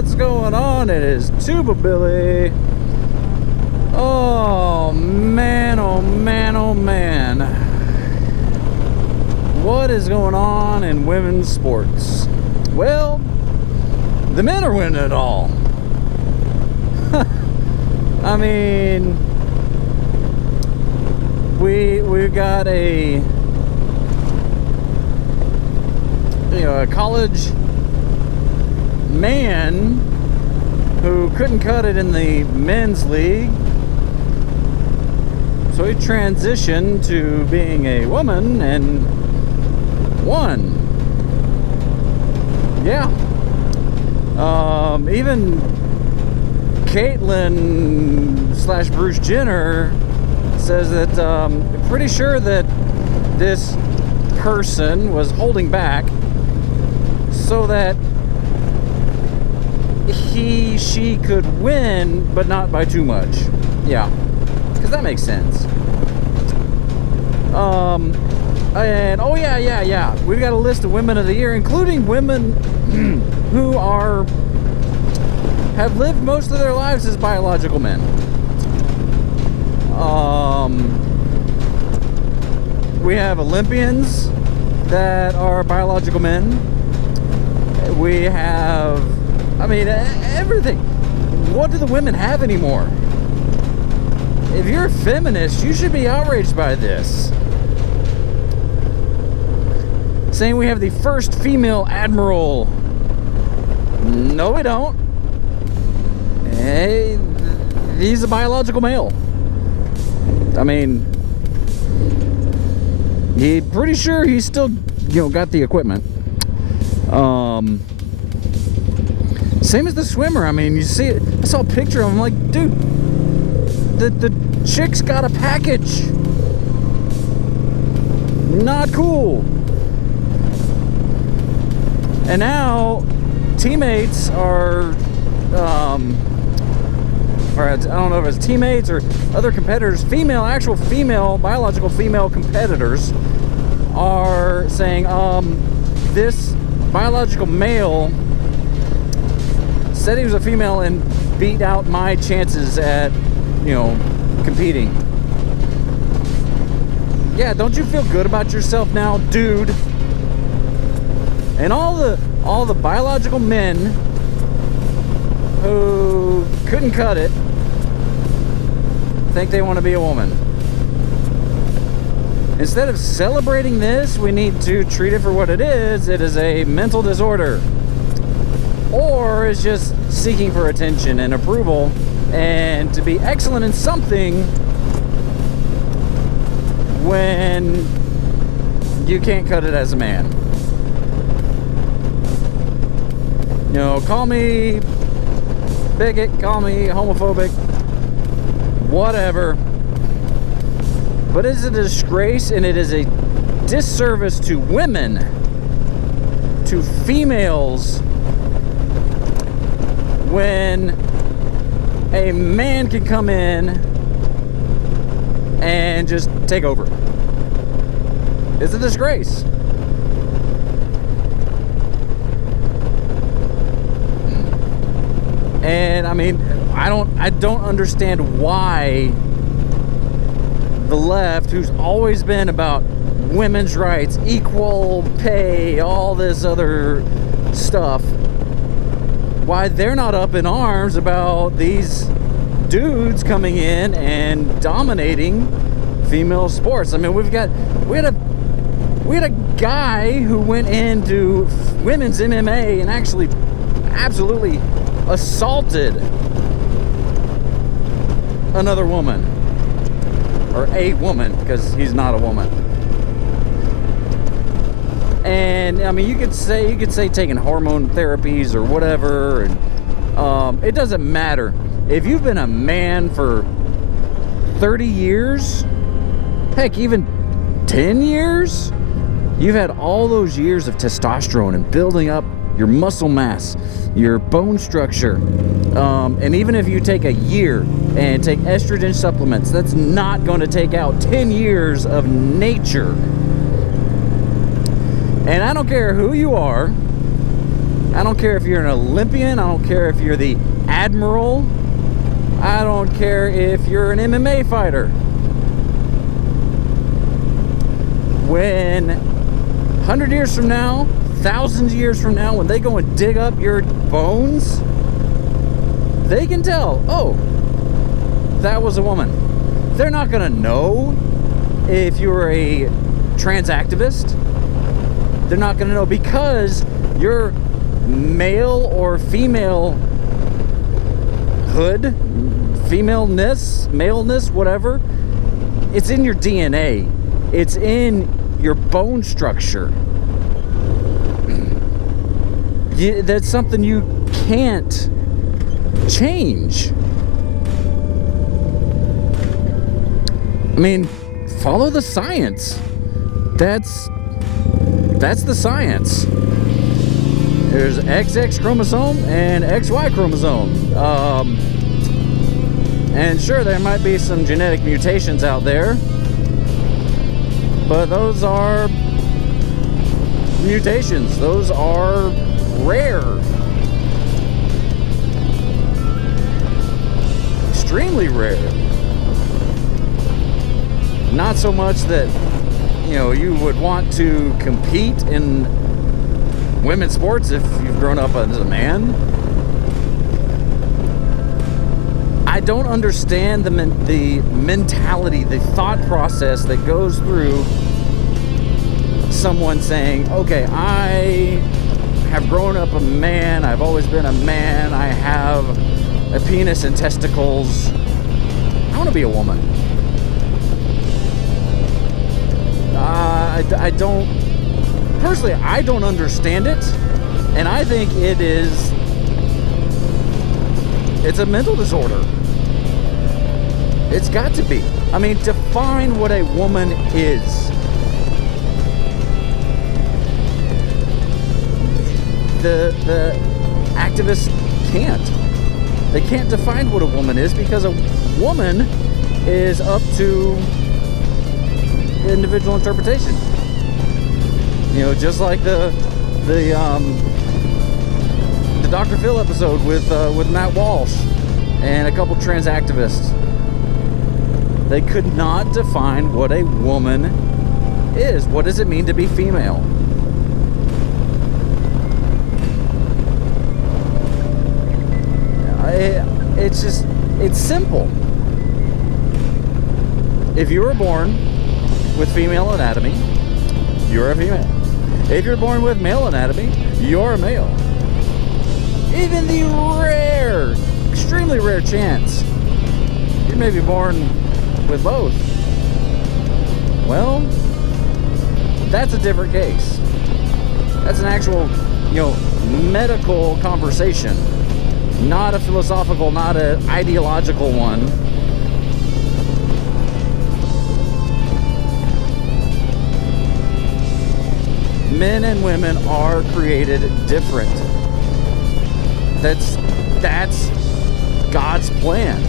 What's going on? It is Tuba Billy. Oh man, oh man, oh man. What is going on in women's sports? Well, the men are winning it all. I mean, we've got a college man who couldn't cut it in the men's league, so he transitioned to being a woman and won. Yeah. Even Caitlyn / Bruce Jenner says that pretty sure that this person was holding back so that she could win, but not by too much. Yeah, because that makes sense. And oh yeah, we've got a list of women of the year, including women who have lived most of their lives as biological men. We have Olympians that are biological men. We have, I mean, everything. What do the women have anymore? If you're a feminist, you should be outraged by this. Saying we have the first female admiral. No, we don't. Hey, he's a biological male. I mean, pretty sure he's still, got the equipment. Same as the swimmer. I mean, you see it. I saw a picture of him. I'm like, dude, the chick's got a package. Not cool. And now teammates are, or I don't know if it's teammates or other competitors, actual female, biological female competitors are saying, this biological male said he was a female and beat out my chances at, competing. Yeah, don't you feel good about yourself now, dude? And all the biological men who couldn't cut it think they want to be a woman. Instead of celebrating this, we need to treat it for what it is. It is a mental disorder. Or is just seeking for attention and approval and to be excellent in something when you can't cut it as a man. Call me bigot, call me homophobic, whatever. But it is a disgrace and it is a disservice to women, to females, when a man can come in and just take over. It's a disgrace. And I mean, I don't understand why the left, who's always been about women's rights, equal pay, all this other stuff, why they're not up in arms about these dudes coming in and dominating female sports. I mean, we had a guy who went into women's MMA and actually absolutely assaulted another woman, or a woman, because he's not a woman. And I mean, you could say taking hormone therapies or whatever, and it doesn't matter. If you've been a man for 30 years, heck, even 10 years, you've had all those years of testosterone and building up your muscle mass, your bone structure. And even if you take a year and take estrogen supplements, that's not going to take out 10 years of nature. And I don't care who you are, I don't care if you're an Olympian. I don't care if you're the admiral. I don't care if you're an MMA fighter. When 100 years from now, thousands of years from now, when they go and dig up your bones, they can tell, oh, that was a woman. They're not gonna know if you're a trans activist. They're not gonna know because your male or female hood, femaleness, maleness, whatever, it's in your DNA. It's in your bone structure. That's something you can't change. I mean, follow the science. That's the science. There's XX chromosome and XY chromosome. And sure, there might be some genetic mutations out there, but those are mutations. Those are rare. Extremely rare. Not so much that, you know, you would want to compete in women's sports if you've grown up as a man. I don't understand the mentality, the thought process that goes through someone saying, okay, I have grown up a man, I've always been a man, I have a penis and testicles, I want to be a woman. I don't, personally, I don't understand it, and I think it's a mental disorder. It's got to be. I mean, define what a woman is. The activists can't. They can't define what a woman is because a woman is up to individual interpretation. You know, just like the Dr. Phil episode with Matt Walsh and a couple trans activists. They could not define what a woman is. What does it mean to be female? It's simple. If you were born with female anatomy, you're a female. If you're born with male anatomy, you're a male. Even the rare, extremely rare chance you may be born with both, well, that's a different case. That's an actual, medical conversation, not a philosophical, not an ideological one. Men and women are created different. That's God's plan.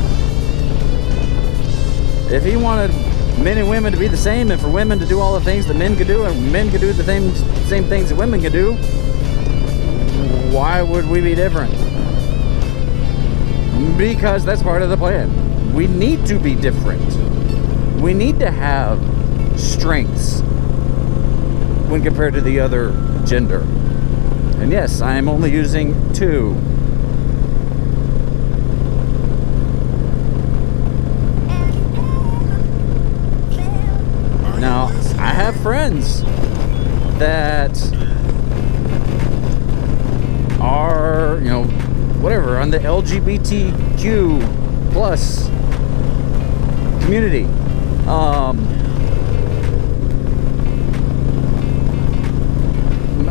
If he wanted men and women to be the same, and for women to do all the things that men could do, and men could do the same things that women could do, why would we be different? Because that's part of the plan. We need to be different. We need to have strengths when compared to the other gender. And yes, I am only using two. Now, I have friends that are, whatever, on the LGBTQ plus community.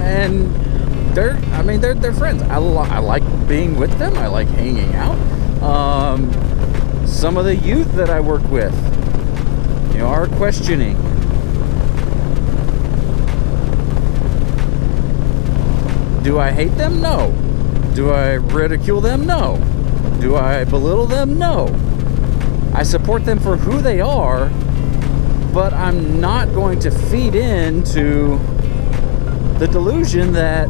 And they're friends. I like being with them. I like hanging out. Some of the youth that I work with, are questioning. Do I hate them? No. Do I ridicule them? No. Do I belittle them? No. I support them for who they are, but I'm not going to feed into the delusion that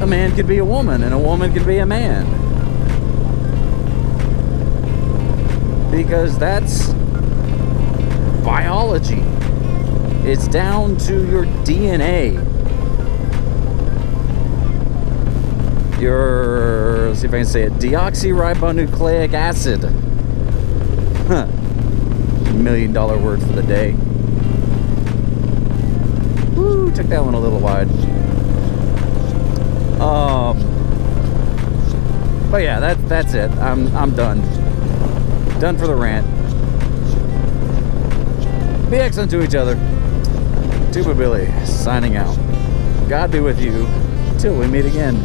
a man could be a woman and a woman could be a man. Because that's biology. It's down to your DNA. Your, let's see if I can say it, deoxyribonucleic acid. Huh. $1 million word for the day. Woo, took that one a little wide. But yeah, that's it. I'm done. Done for the rant. Be excellent to each other. Tuba Billy, signing out. God be with you till we meet again.